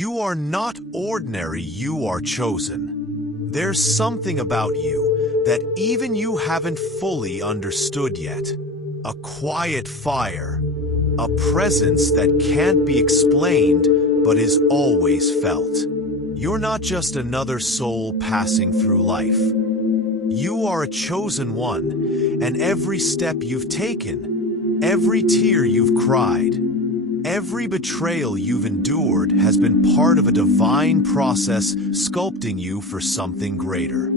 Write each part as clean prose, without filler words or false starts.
You are not ordinary, you are chosen. There's something about you that even you haven't fully understood yet. A quiet fire, a presence that can't be explained but is always felt. You're not just another soul passing through life. You are a chosen one, and every step you've taken, every tear you've cried, every betrayal you've endured has been part of a divine process sculpting you for something greater.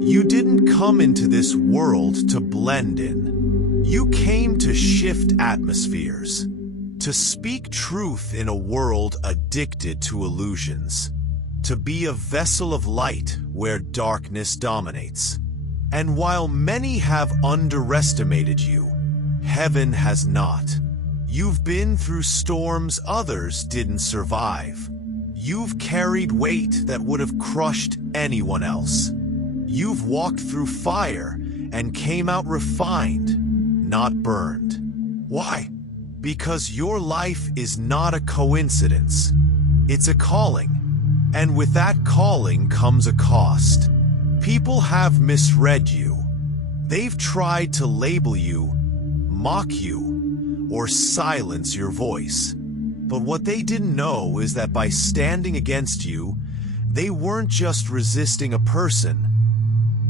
You didn't come into this world to blend in. You came to shift atmospheres, to speak truth in a world addicted to illusions, to be a vessel of light where darkness dominates. And while many have underestimated you, heaven has not. You've been through storms others didn't survive. You've carried weight that would have crushed anyone else. You've walked through fire and came out refined, not burned. Why? Because your life is not a coincidence. It's a calling. And with that calling comes a cost. People have misread you. They've tried to label you, mock you, or silence your voice. But what they didn't know is that by standing against you, they weren't just resisting a person.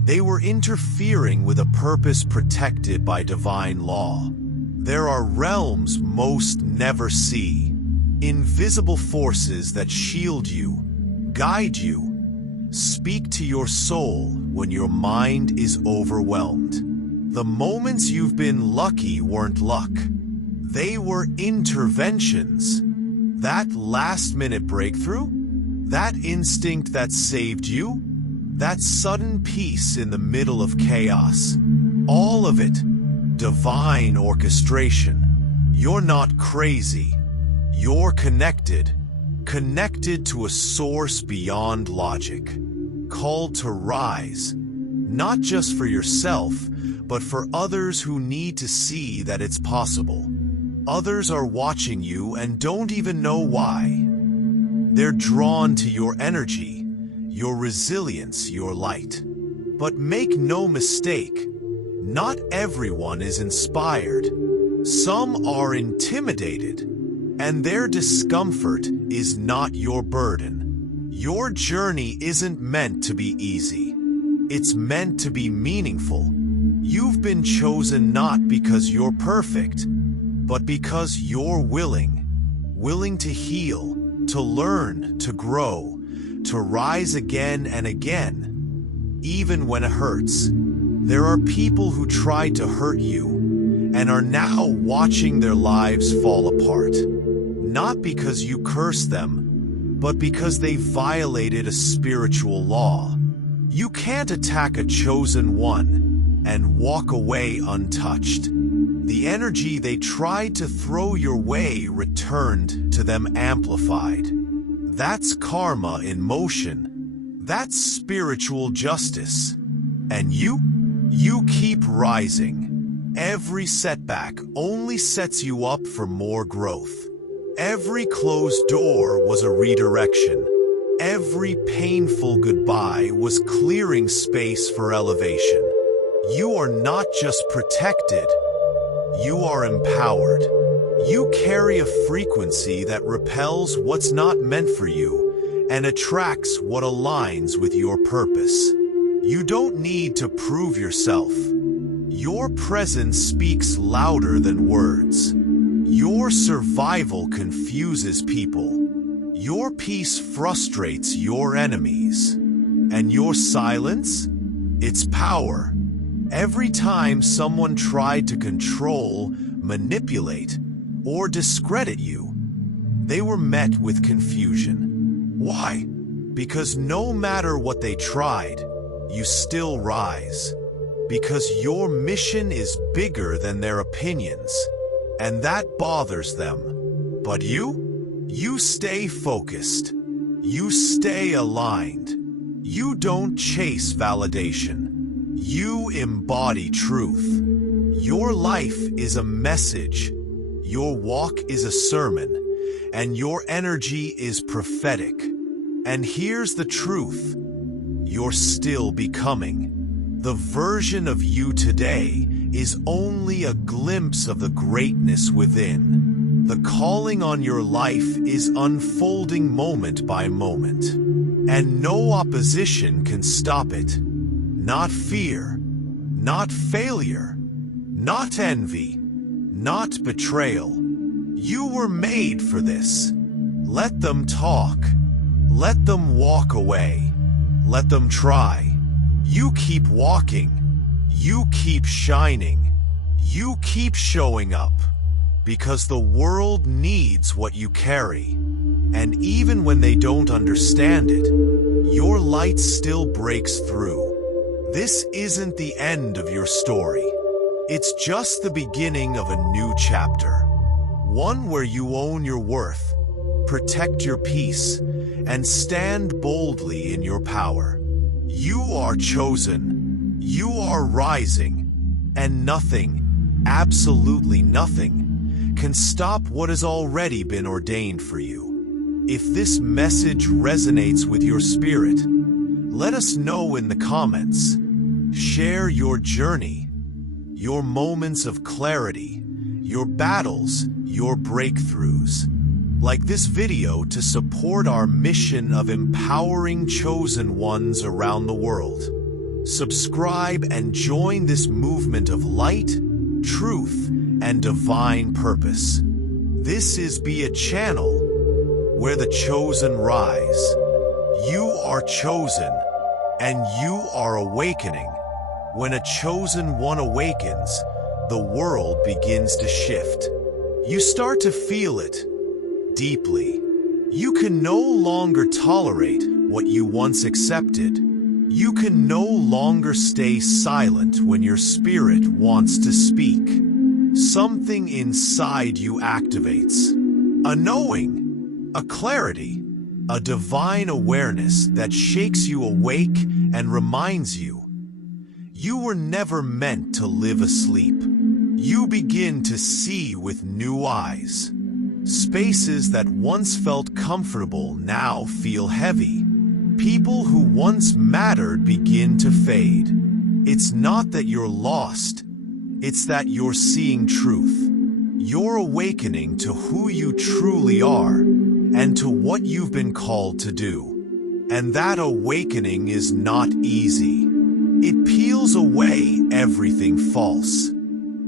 They were interfering with a purpose protected by divine law. There are realms most never see, invisible forces that shield you, guide you, speak to your soul when your mind is overwhelmed. The moments you've been lucky weren't luck. They were interventions. That last-minute breakthrough, that instinct that saved you, that sudden peace in the middle of chaos, all of it, divine orchestration. You're not crazy. You're connected. Connected to a source beyond logic. Called to rise, not just for yourself, but for others who need to see that it's possible. Others are watching you and don't even know why. They're drawn to your energy, your resilience, your light. But make no mistake, not everyone is inspired. Some are intimidated, and their discomfort is not your burden. Your journey isn't meant to be easy. It's meant to be meaningful. You've been chosen not because you're perfect, but because you're willing to heal, to learn, to grow, to rise again and again, even when it hurts. There are people who tried to hurt you and are now watching their lives fall apart. Not because you cursed them, but because they violated a spiritual law. You can't attack a chosen one and walk away untouched. The energy they tried to throw your way returned to them amplified. That's karma in motion. That's spiritual justice. And you keep rising. Every setback only sets you up for more growth. Every closed door was a redirection. Every painful goodbye was clearing space for elevation. You are not just protected, you are empowered. You carry a frequency that repels what's not meant for you and attracts what aligns with your purpose. You don't need to prove yourself. Your presence speaks louder than words. Your survival confuses people. Your peace frustrates your enemies. And your silence? It's power. Every time someone tried to control, manipulate, or discredit you, they were met with confusion. Why? Because no matter what they tried, you still rise. Because your mission is bigger than their opinions, and that bothers them. But you stay focused. You stay aligned. You don't chase validation. You embody truth. Your life is a message. Your walk is a sermon. and your energy is prophetic. And here's the truth. You're still becoming. The version of you today is only a glimpse of the greatness within. The calling on your life is unfolding moment by moment, and no opposition can stop it. Not fear, not failure, not envy, not betrayal. You were made for this. Let them talk. Let them walk away. Let them try. You keep walking. You keep shining. You keep showing up. Because the world needs what you carry. And even when they don't understand it, your light still breaks through. This isn't the end of your story. It's just the beginning of a new chapter. One where you own your worth, protect your peace, and stand boldly in your power. You are chosen. You are rising. And nothing, absolutely nothing, can stop what has already been ordained for you. If this message resonates with your spirit, let us know in the comments. Share your journey, your moments of clarity, your battles, your breakthroughs. Like this video to support our mission of empowering chosen ones around the world. Subscribe and join this movement of light, truth, and divine purpose. This is Be a Channel where the chosen rise. You are chosen, and you are awakening. When a chosen one awakens, the world begins to shift. You start to feel it deeply. You can no longer tolerate what you once accepted. You can no longer stay silent when your spirit wants to speak. Something inside you activates. A knowing, a clarity, a divine awareness that shakes you awake and reminds you you were never meant to live asleep. You begin to see with new eyes. Spaces that once felt comfortable now feel heavy. People who once mattered begin to fade. It's not that you're lost. It's that you're seeing truth. You're awakening to who you truly are and to what you've been called to do. And that awakening is not easy. It peels away everything false.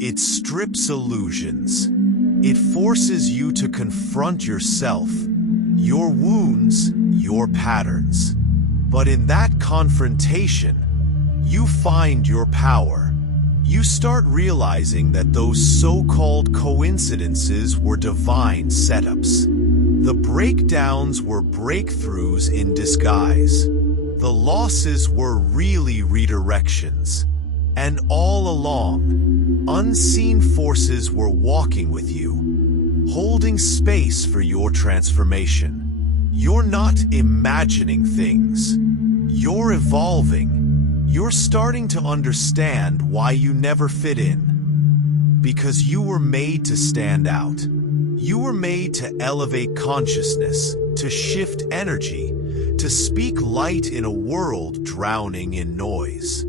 It strips illusions. It forces you to confront yourself, your wounds, your patterns. But in that confrontation, you find your power. You start realizing that those so-called coincidences were divine setups. The breakdowns were breakthroughs in disguise. The losses were really redirections. And all along, unseen forces were walking with you, holding space for your transformation. You're not imagining things. You're evolving. You're starting to understand why you never fit in. Because you were made to stand out. You were made to elevate consciousness, to shift energy, to speak light in a world drowning in noise.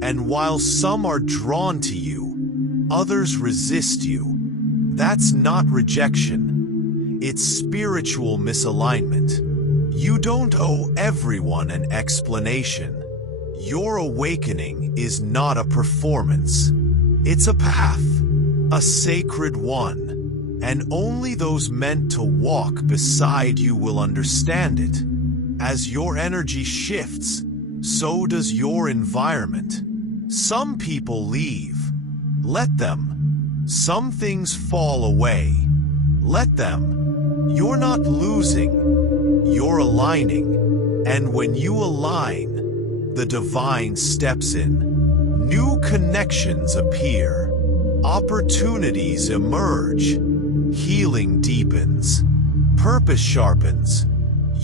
And while some are drawn to you, others resist you. That's not rejection. It's spiritual misalignment. You don't owe everyone an explanation. Your awakening is not a performance. It's a path, a sacred one. And only those meant to walk beside you will understand it. As your energy shifts, so does your environment. Some people leave. Let them. Some things fall away. Let them. You're not losing. You're aligning. And when you align, the divine steps in. New connections appear. Opportunities emerge. Healing deepens. Purpose sharpens.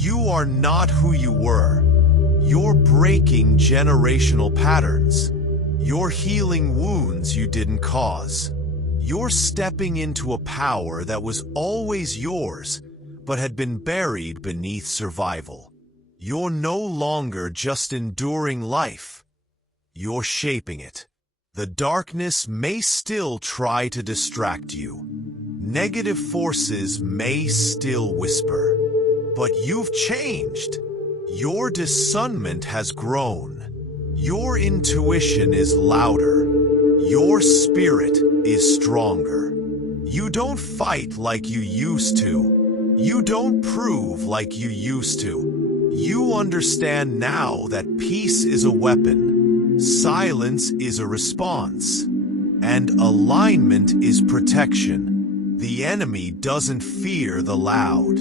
You are not who you were. You're breaking generational patterns. You're healing wounds you didn't cause. You're stepping into a power that was always yours, but had been buried beneath survival. You're no longer just enduring life. You're shaping it. The darkness may still try to distract you. Negative forces may still whisper. But you've changed. Your discernment has grown. Your intuition is louder. Your spirit is stronger. You don't fight like you used to. You don't prove like you used to. You understand now that peace is a weapon, silence is a response, and alignment is protection. The enemy doesn't fear the loud.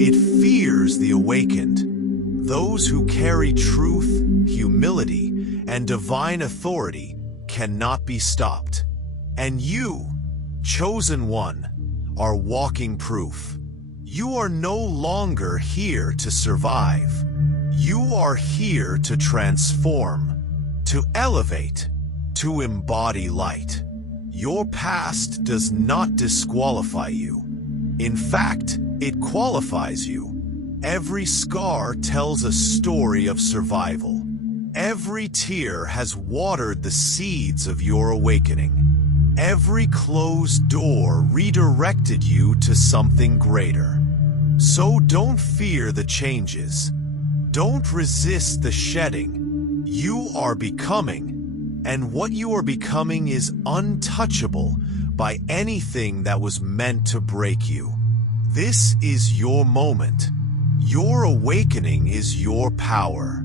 It fears the awakened. Those who carry truth, humility, and divine authority cannot be stopped. And you, chosen one, are walking proof. You are no longer here to survive. You are here to transform, to elevate, to embody light. Your past does not disqualify you. In fact, it qualifies you. Every scar tells a story of survival. Every tear has watered the seeds of your awakening. Every closed door redirected you to something greater. So don't fear the changes. Don't resist the shedding. You are becoming, and what you are becoming is untouchable by anything that was meant to break you. This is your moment. Your awakening is your power.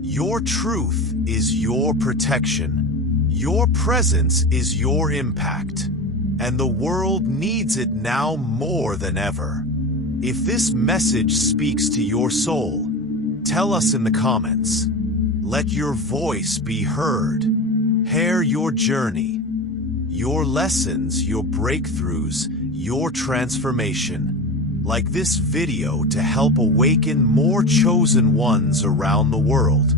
Your truth is your protection. Your presence is your impact. And the world needs it now more than ever. If this message speaks to your soul, tell us in the comments. Let your voice be heard. Share your journey, your lessons, your breakthroughs, your transformation. Like this video to help awaken more chosen ones around the world.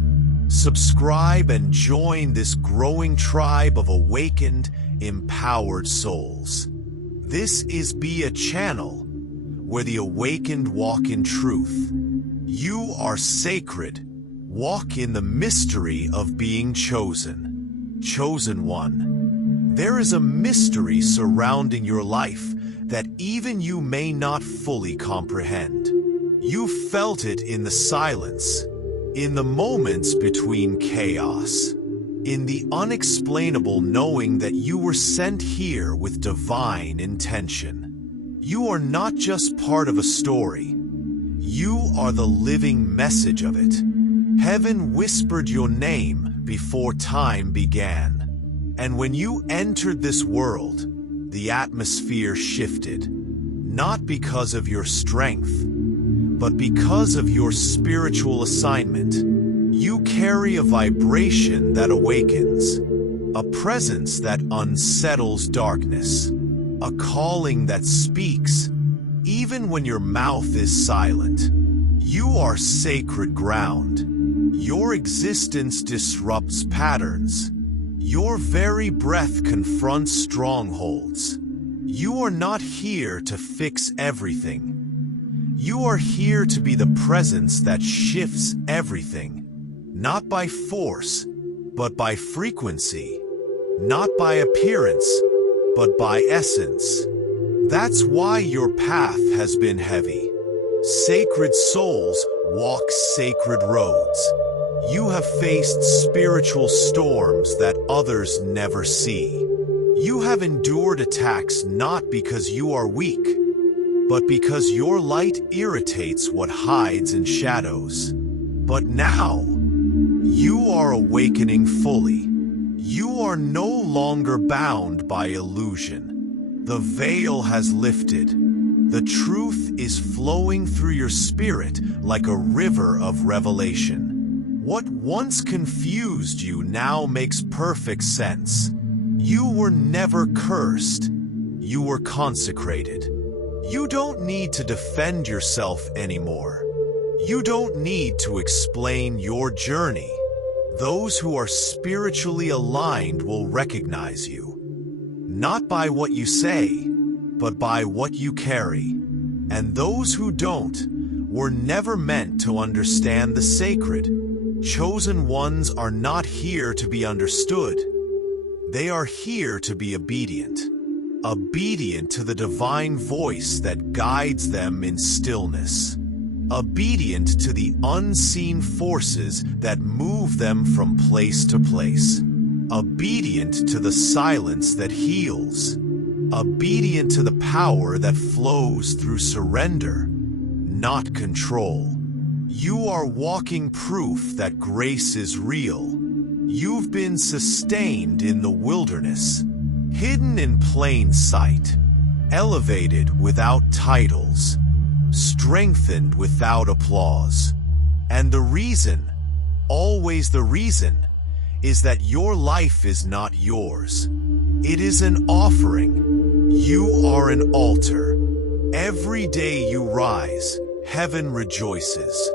Subscribe and join this growing tribe of awakened, empowered souls. This is Be a Channel where the awakened walk in truth. You are sacred. Walk in the mystery of being chosen. Chosen one. There is a mystery surrounding your life that even you may not fully comprehend. You felt it in the silence, in the moments between chaos, in the unexplainable knowing that you were sent here with divine intention. You are not just part of a story. You are the living message of it. Heaven whispered your name before time began. And when you entered this world, the atmosphere shifted, not because of your strength, but because of your spiritual assignment. You carry a vibration that awakens, a presence that unsettles darkness, a calling that speaks, even when your mouth is silent. You are sacred ground. Your existence disrupts patterns. Your very breath confronts strongholds. You are not here to fix everything. You are here to be the presence that shifts everything, not by force, but by frequency, not by appearance, but by essence. That's why your path has been heavy. Sacred souls walk sacred roads. You have faced spiritual storms that others never see. You have endured attacks not because you are weak, but because your light irritates what hides in shadows. But now, you are awakening fully. You are no longer bound by illusion. The veil has lifted. The truth is flowing through your spirit like a river of revelation. What once confused you now makes perfect sense. You were never cursed. You were consecrated. You don't need to defend yourself anymore. You don't need to explain your journey. Those who are spiritually aligned will recognize you. Not by what you say, but by what you carry. And those who don't were never meant to understand the sacred. Chosen ones are not here to be understood. They are here to be obedient. Obedient to the divine voice that guides them in stillness. Obedient to the unseen forces that move them from place to place. Obedient to the silence that heals. Obedient to the power that flows through surrender, not control. You are walking proof that grace is real. You've been sustained in the wilderness, hidden in plain sight, elevated without titles, strengthened without applause. And the reason, always the reason, is that your life is not yours. It is an offering. You are an altar. Every day you rise, heaven rejoices.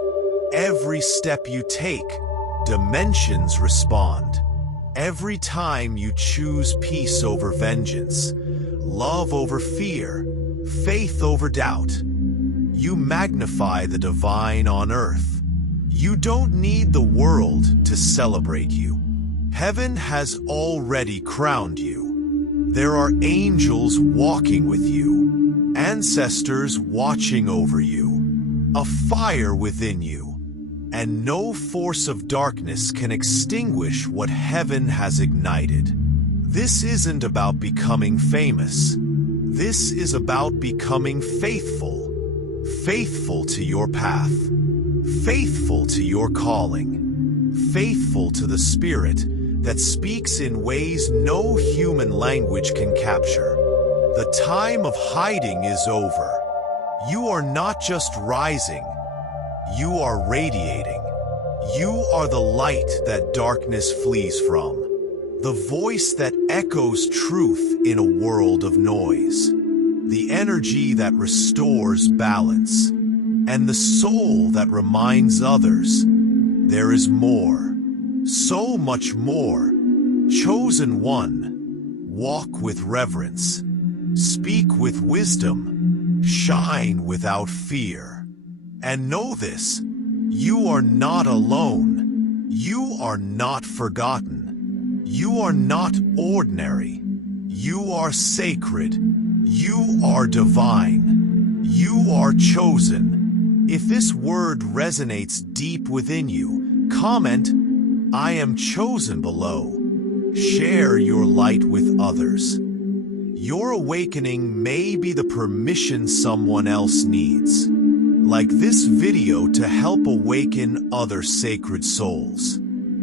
Every step you take, dimensions respond. Every time you choose peace over vengeance, love over fear, faith over doubt, you magnify the divine on earth. You don't need the world to celebrate you. Heaven has already crowned you. There are angels walking with you, ancestors watching over you, a fire within you. And no force of darkness can extinguish what heaven has ignited. This isn't about becoming famous. This is about becoming faithful. Faithful to your path. Faithful to your calling. Faithful to the Spirit that speaks in ways no human language can capture. The time of hiding is over. You are not just rising. You are radiating. You are the light that darkness flees from. The voice that echoes truth in a world of noise. The energy that restores balance. And the soul that reminds others there is more. So much more. Chosen one. Walk with reverence. Speak with wisdom. Shine without fear. And know this, you are not alone. You are not forgotten. You are not ordinary. You are sacred. You are divine. You are chosen. If this word resonates deep within you, comment, "I am chosen" below. Share your light with others. Your awakening may be the permission someone else needs. Like this video to help awaken other sacred souls.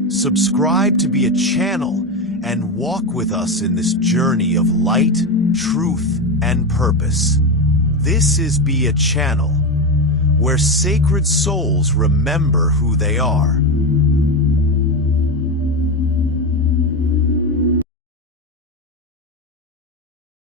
Subscribe to be a channel and walk with us in this journey of light, truth, and purpose. This is Be a Channel, where sacred souls remember who they are.